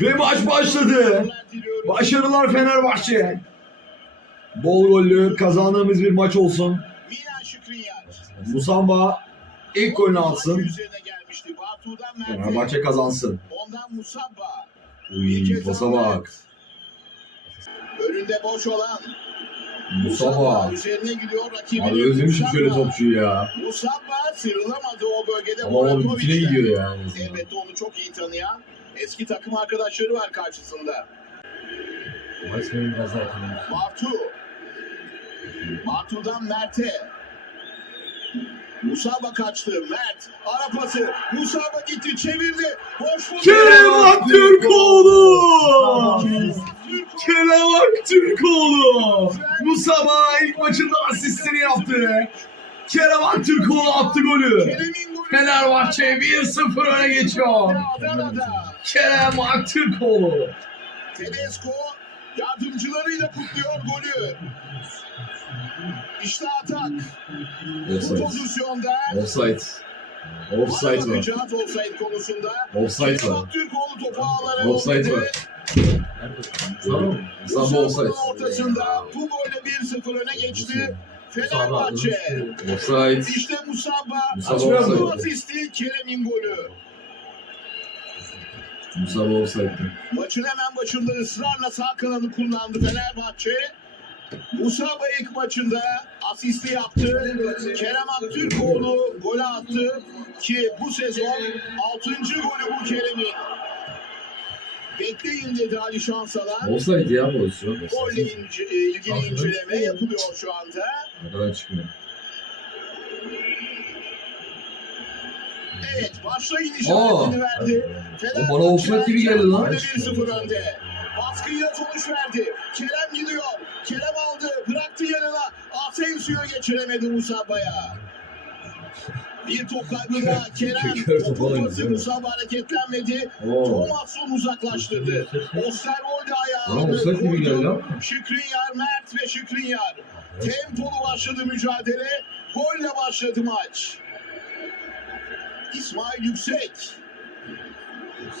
Ve maç başladı. Başarılar Fenerbahçe. Bol gollü kazandığımız bir maç olsun. Musamba ilk golünü atsın. Fenerbahçe kazansın. Uy, pasa bak. Önünde boş olan Musaba. üzerine gidiyor rakibini. Abi özlemişim şöyle topçuyu ya. Musabba sıyrılamadı o bölgede. Ama onun dikine gidiyor yani. Elbette onu çok iyi tanıyan eski takım arkadaşları var karşısında. Benim biraz daha. Bartu. Bartu'dan Mert'e. Musaba kaçtı. Mert. Ara pası. Musaba gitti. Çevirdi. Boş. Kerem Aktürkoğlu! Türkoğlu. Kerem Aktürkoğlu! Musaba ilk maçında asistini yaptı. Kerem Aktürkoğlu attı golü. Fenerbahçe 1-0 öne geçiyor. Kerem Aktürkoğlu. Tedesco yardımcılarıyla kutluyor golü. İşte atak. Bu Offside. pozisyonda Offside. Offside var. Offside konusunda. Offside var. Aktürkoğlu topu ağlara Offside var. Tamam. Samba offside. ortasında bu golle 1-0 öne geçti. Fenerbahçe. Offside. İşte Musaba. Musaba Bu offside. asisti Kerem'in golü. Musaba offside. Maçın hemen başında ısrarla sağ kanadı kullandı Fenerbahçe. Musaba ilk maçında asisti yaptı. Kerem Aktürkoğlu golü attı ki bu sezon 6. golü bu Kerem'in. Bekleyin dedi Ali Şansalan. Offside ya pozisyon. Golle ince, ilgili inceleme yapılıyor şu anda. Arkadan çıkmıyor. Evet başlayın işaretini verdi. O bana offside gibi geldi lan. Böyle 1-0 önde. Baskıyla sonuç verdi. Kerem gidiyor. Kerem aldı. Bıraktı yanına. Asensio'yu geçiremedi Musaba'ya. Bir top kaybı da Kerem. Topu pası? Musaba hareketlenmedi. Thomasson uzaklaştırdı. Osterwolde ayağını koydu. Şükriyar, Mert ve Şükriyar. Tempolu başladı mücadele. Golle başladı maç. İsmail Yüksek.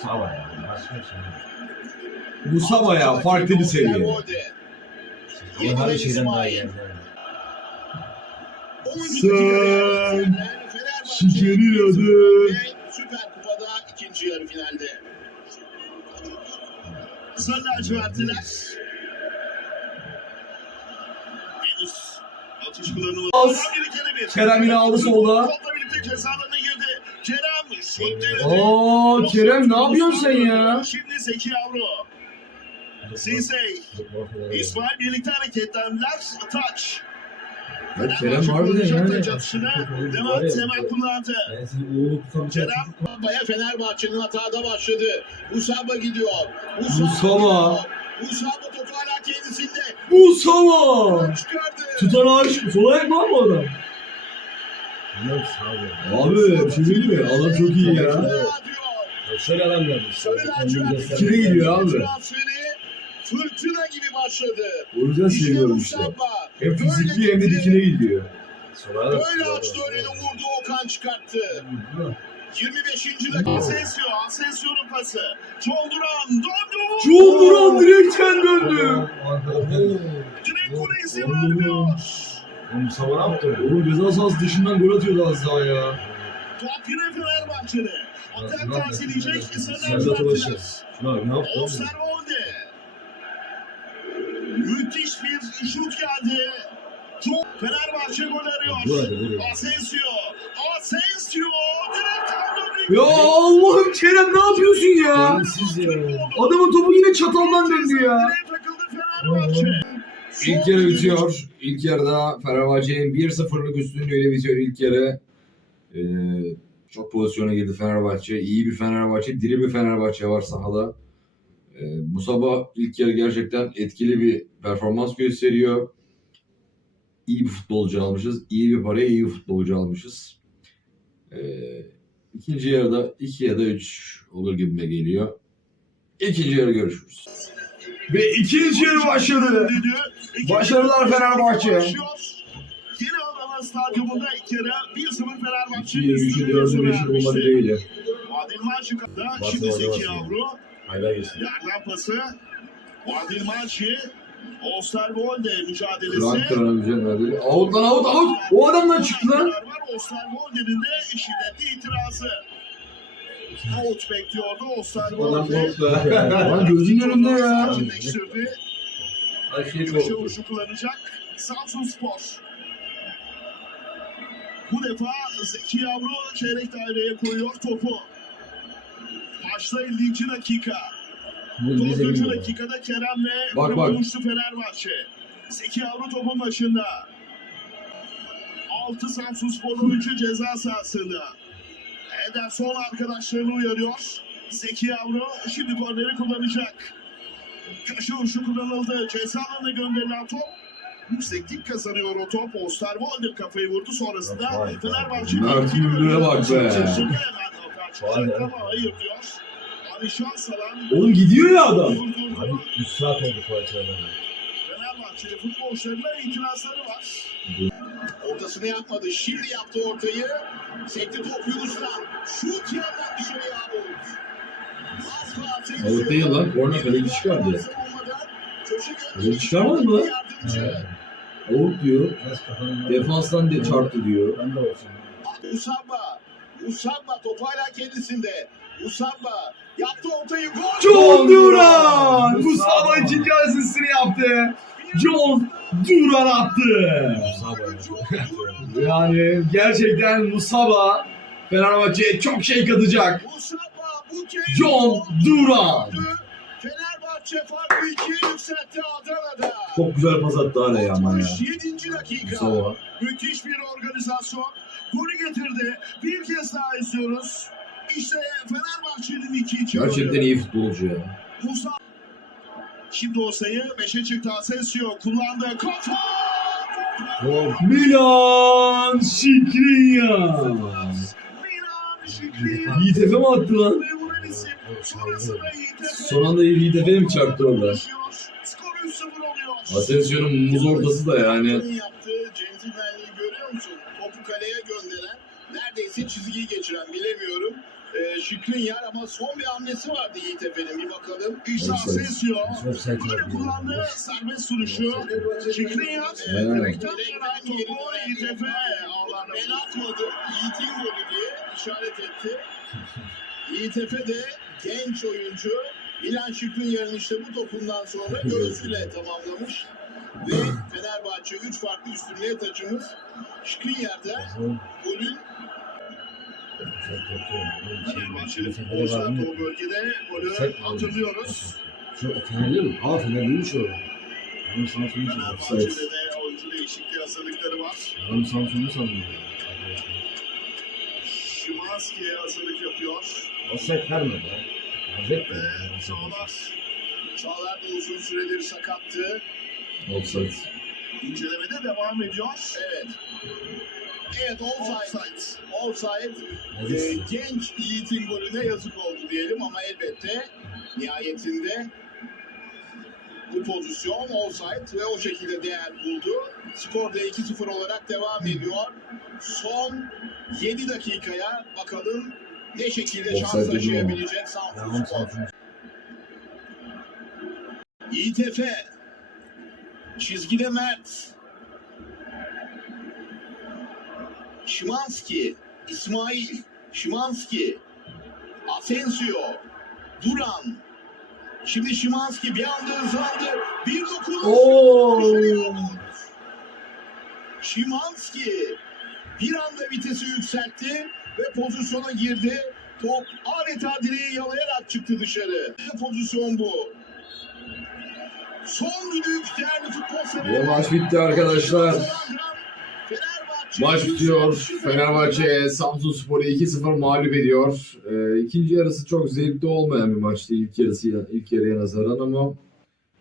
Sava ya. Başka Musaba ya farklı bir seviye. Ama her şeyden daha iyi. İsmail. yani. 10. Sen sikerin adı. Süper Kupa'da ikinci yarı finalde. Sarı lacivertliler. Atış kullanılmadı. Kerem yine aldı solda. Topla birlikte ceza alanına girdi. Kerem şut denedi. Kerem ne yapıyorsun sen ya? Şimdi Zeki Yavru. Sisey. İsmail birlikte hareketlendiler. Taç. Ya Kerem harbiden yani. Çatışına Devam Temel kullandı. Tutan bir Kerem. Baba'ya Fenerbahçe'nin hatada başladı. Musaba gidiyor. Musaba. gidiyor. Musaba topu hala kendisinde. Musaba! Çıkardı. Tutanaş. Sol ayak mı adam? Yok sağ ol. Abi bir şey diyeyim mi? Adam çok iyi ya. Şöyle adam göster. İkili gidiyor abi. Fırtına gibi başladı. O yüzden İşte seviyorum işte. Hem fizikli hem de dikine gidiyor. Sola da- Böyle açtı önünü vurdu Okan çıkarttı. 25. dakika Asensio. Asensio'nun pası. Çolduran döndü. Çoğunduran direkten döndü. Direkt gole izin vermiyor. Oğlum Sava ne yaptı? Oğlum ceza sahası dışından gol atıyordu az daha ya. Top yine Fenerbahçe'de. Ne tersileyecek. Şuna bak ne yaptı oğlum? Asensio. Ya Allah'ım Kerem ne yapıyorsun ya? Siz ya. Adamın topu yine çataldan döndü ya. İlk yarı bitiyor. İlk yarıda Fenerbahçe'nin 1-0'lık üstünlüğüyle bitiyor ilk yarı. Ee, çok pozisyona girdi Fenerbahçe. İyi bir Fenerbahçe, diri bir Fenerbahçe var sahada. Ee, Musaba ilk yarı gerçekten etkili bir performans gösteriyor. İyi bir futbolcu almışız. İyi bir paraya iyi bir futbolcu almışız. Ee, ikinci yarıda 2 ya da 3 olur gibime geliyor. İkinci yarı görüşürüz. Ve ikinci yarı başladı. Başarılar Fenerbahçe. Yeni Adana Stadyumunda ilk yarı 1-0 Fenerbahçe. 2'yi, 3'ü, 4'ü, 5'i bulma dileğiyle. Adil Basın şimdi Zeki. Yavru. Hayla geçsin. Yerden pası. Adil Maşi. Osterwolde mücadelesi. kırana mücadele. Out lan out out. O adamdan çıktı lan. Osterwolde'nin de şiddetli itirazı. Out bekliyordu Adam Osterwolde. Lan gözünün önünde ya. Her şey Köşe vuruşu kullanacak. Samsun Spor. Bu defa Zeki Yavru çeyrek daireye koyuyor topu. Maçta 50. dakika. 4. bilmiyor. dakikada Kerem'le Bak, bak. buluştu Fenerbahçe. Zeki Yavru topun başında. 6 Samsun Spor oyuncu ceza sahasında. Ederson arkadaşlarını uyarıyor. Zeki Yavru şimdi korneri kullanacak. Köşe vuruşu kullanıldı. Ceza alanına gönderilen top. Yükseklik kazanıyor o top. Osterwolde kafayı vurdu sonrasında. Vay, Fenerbahçe Mert Müldür'e bak be. Hayır diyor. Salan Oğlum gidiyor ya adam. Abi 3 saat oldu bu açıdan. Fenerbahçe futbolcularına itirazları var. Ortasını yapmadı. Şimdi yaptı ortayı. Sekti top Yunus'tan. Şut yandan dışarıya. Out değil lan, korner kaleci çıkardı. Kaleci çıkarmadı mı lan? Out diyor. Defanstan de çarptı diyor. Ben de olsun. Usamba. Usamba top hala kendisinde. Usamba yaptı ortayı. Gol. John Duran! Mustafa ikinci asistini yaptı. John Duran attı. Musaba. Yani gerçekten Musaba Fenerbahçe'ye çok şey katacak. Musaba John Duran. Fenerbahçe farkı ikiye yükseltti Adana'da. Çok güzel pas attı ama ya. 67. dakika. Musaba. Müthiş bir organizasyon. Golü getirdi. Bir kez daha izliyoruz. İşte Fenerbahçe'nin 2-2 Gerçekten iyi futbolcu ya. Musa. Şimdi o sayı 5'e çıktı Asensio. Kullandı. Kafa! Gol. Milan Skriniar. Milan Şikriye. Yiğit Efe mi attı lan? Son anda Yiğit Efe'ye mi çarptı orada? Skor 3-0 oluyor. Asensio'nun muz ortası da yani. Musun? Topu kaleye gönderen, neredeyse çizgiyi geçiren bilemiyorum. Ee, Şikrinyar ama son bir hamlesi vardı Yiğit Efe'nin bir bakalım. İsa sert Böyle yapıyor. kullandı serbest vuruşu. Evet. e, direkten gelen topu Yiğit Efe. Ben atmadı. Yiğit'in golü diye işaret etti. Yiğit Efe de genç oyuncu. Milan Şikrinyar'ın işte bu topundan sonra göğsüyle tamamlamış. Ve Fenerbahçe 3 farklı üstünlüğe taçımız. Şikrinyar'da golün Fenerbahçeli futbolcular o bölgede golü hatırlıyoruz. Şu Fenerli mi? Aa Fenerliymiş o. Adam Samsun'u sanıyor. Fenerbahçe'de de oyuncu değişikliği hazırlıkları var. Adam Samsun'u sanıyor. Şimanski'ye hazırlık yapıyor. Offset vermedi. Verecek Ve mi? Çağlar. Çağlar da uzun süredir sakattı. Offside. İncelemede devam ediyor. Evet. Evet offside. Offside. Ee, Aziz. genç Yiğit'in golüne yazık oldu diyelim ama elbette nihayetinde bu pozisyon offside ve o şekilde değer buldu. Skor da 2-0 olarak devam ediyor. Son 7 dakikaya bakalım ne şekilde şans taşıyabilecek Devam Spor. Yiğit Efe. Çizgide Mert. Şimanski. İsmail. Şimanski. Asensio. Duran. Şimdi Şimanski bir anda hızlandı. Bir dokunuş. Şimanski bir anda vitesi yükseltti ve pozisyona girdi. Top adeta direği yalayarak çıktı dışarı. Pozisyon bu. Ve maç bitti arkadaşlar. Maç bitiyor. Fenerbahçe Samsun Spor'u 2-0 mağlup ediyor. Ee, ikinci yarısı çok zevkli olmayan bir maçtı ilk yarısı ilk yarıya nazaran ama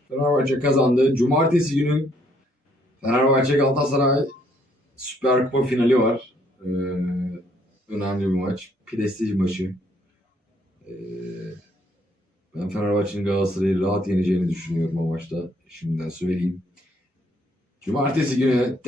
Fenerbahçe kazandı. Cumartesi günü Fenerbahçe Galatasaray Süper Kupa finali var. Ee, önemli bir maç. Prestij maçı. Ee, ben Fenerbahçe'nin Galatasaray'ı rahat yeneceğini düşünüyorum o maçta. Şimdiden söyleyeyim. Cumartesi günü